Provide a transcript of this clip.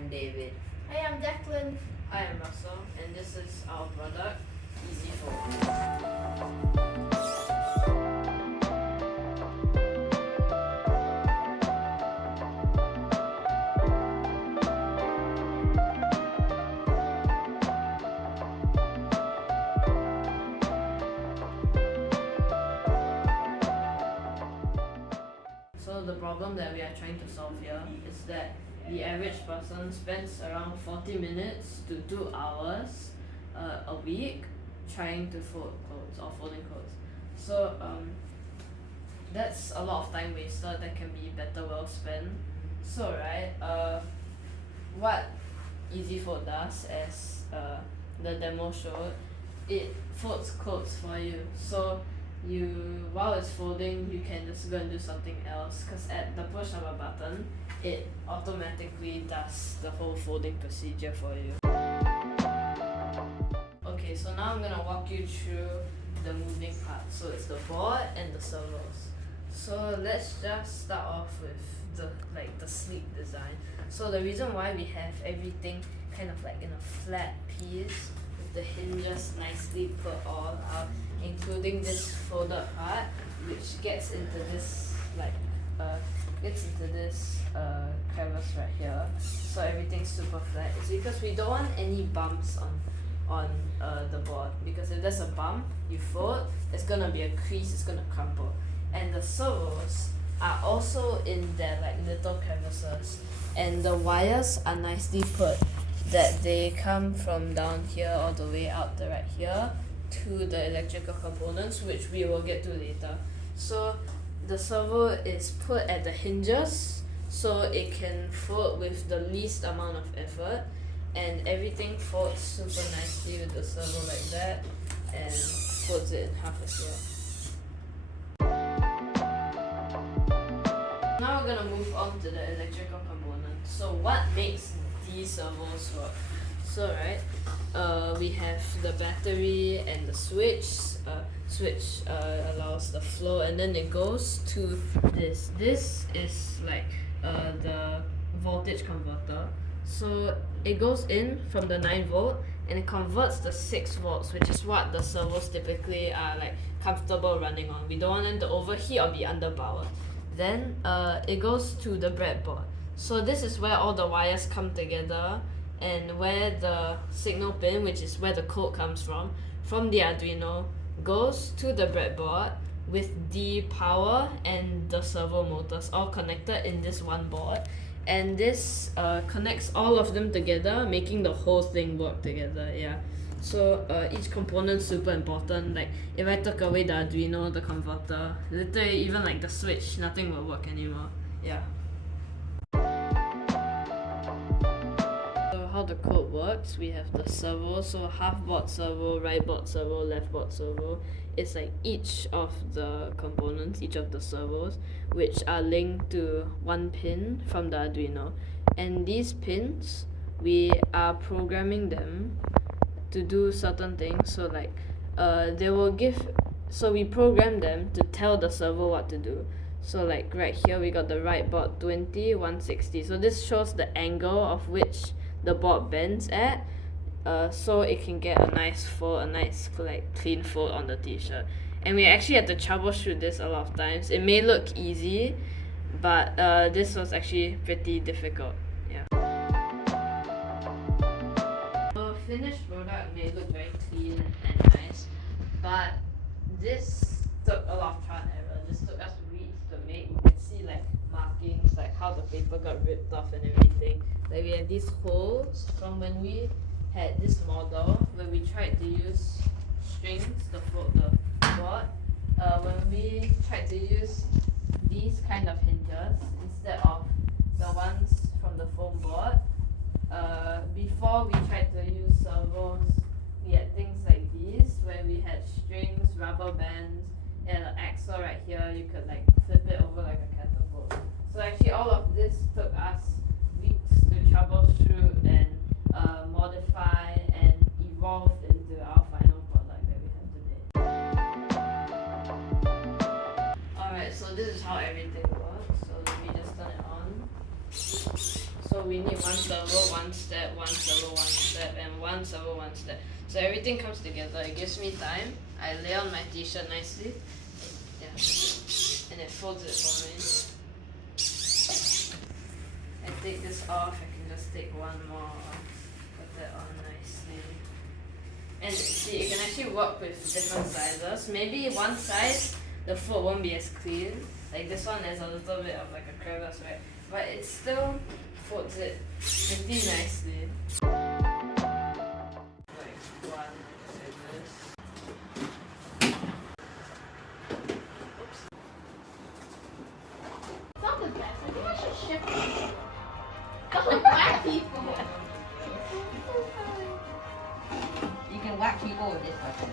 I'm David. Hey, I'm Declan. Hi, I'm Russell, and this is our product, EasyFold. So the problem that we are trying to solve here is that the average person spends around 40 minutes to 2 hours a week trying to fold clothes or folding clothes. So that's a lot of time wasted that can be better well spent. So what EasyFold does, as the demo showed, it folds clothes for you. So while it's folding, you can just go and do something else, because at the push of a button, it automatically does the whole folding procedure for you. Okay, so now I'm gonna walk you through the moving parts. So it's the board and the servos. So let's just start off with the sleek design. So the reason why we have everything kind of like in a flat piece with the hinges nicely put all out, including this folded part, which gets into this crevice right here. So everything's super flat. It's because we don't want any bumps on the board, because if there's a bump, you fold, it's gonna be a crease, it's gonna crumple. And the servos are also in their little crevices, and the wires are nicely put that they come from down here all the way out to right here to the electrical components, which we will get to later. So the servo is put at the hinges so it can fold with the least amount of effort, and everything folds super nicely with the servo like that and folds it in half as well. Now we're gonna move on to the electrical components. So what makes these servos work? So we have the battery and the switch. Switch allows the flow, and then it goes to this. This is the voltage converter. So it goes in from the 9 volt and it converts the 6 volts, which is what the servos typically are comfortable running on. We don't want them to overheat or be underpowered. Then it goes to the breadboard. So this is where all the wires come together, and where the signal pin, which is where the code comes from the Arduino, goes to the breadboard with the power and the servo motors all connected in this one board. And this connects all of them together, making the whole thing work together. So each component's super important. If I took away the Arduino, the converter, literally even the switch, nothing will work anymore. So how the code works, we have the servo. So half board servo, right board servo, left board servo. It's each of the components, each of the servos, which are linked to one pin from the Arduino. And these pins, we are programming them to do certain things. So we program them to tell the servo what to do. So right here we got the right board 20, 160. So this shows the angle of which the board bends at, so it can get a nice fold, a nice clean fold on the t-shirt. And we actually had to troubleshoot this a lot of times. It may look easy, but this was actually pretty difficult. The finished product may look very clean and nice, but this took a lot of trial and error. This took us weeks to make. You can see markings, how the paper got ripped off and everything. We have these holes from when we had this model where we tried to use strings to fold the board. When we tried to use these kind of hinges instead of the ones from the foam board. Before we tried to use servos, we had things like these where we had strings, rubber bands, and an axle right here. You could flip it over like a catapult. So actually all of this took us weeks to troubleshoot and modify and evolve into our final product that we have today. Alright, so this is how everything works. So let me just turn it on. So we need one servo, one step, one servo, one step, and one servo, one step. So everything comes together. It gives me time. I lay on my t-shirt nicely. Yeah. And it folds it for me. I take this off. I can just take one more off. Put that on nicely. And see, you can actually work with different sizes. Maybe one size, the fold won't be as clean. Like this one, there's a little bit of like a crevice, right? But it still folds it pretty nicely. Like one like this. Oops. It's not the best. I think I should shift it. Don't whack people. You can whack people with this weapon.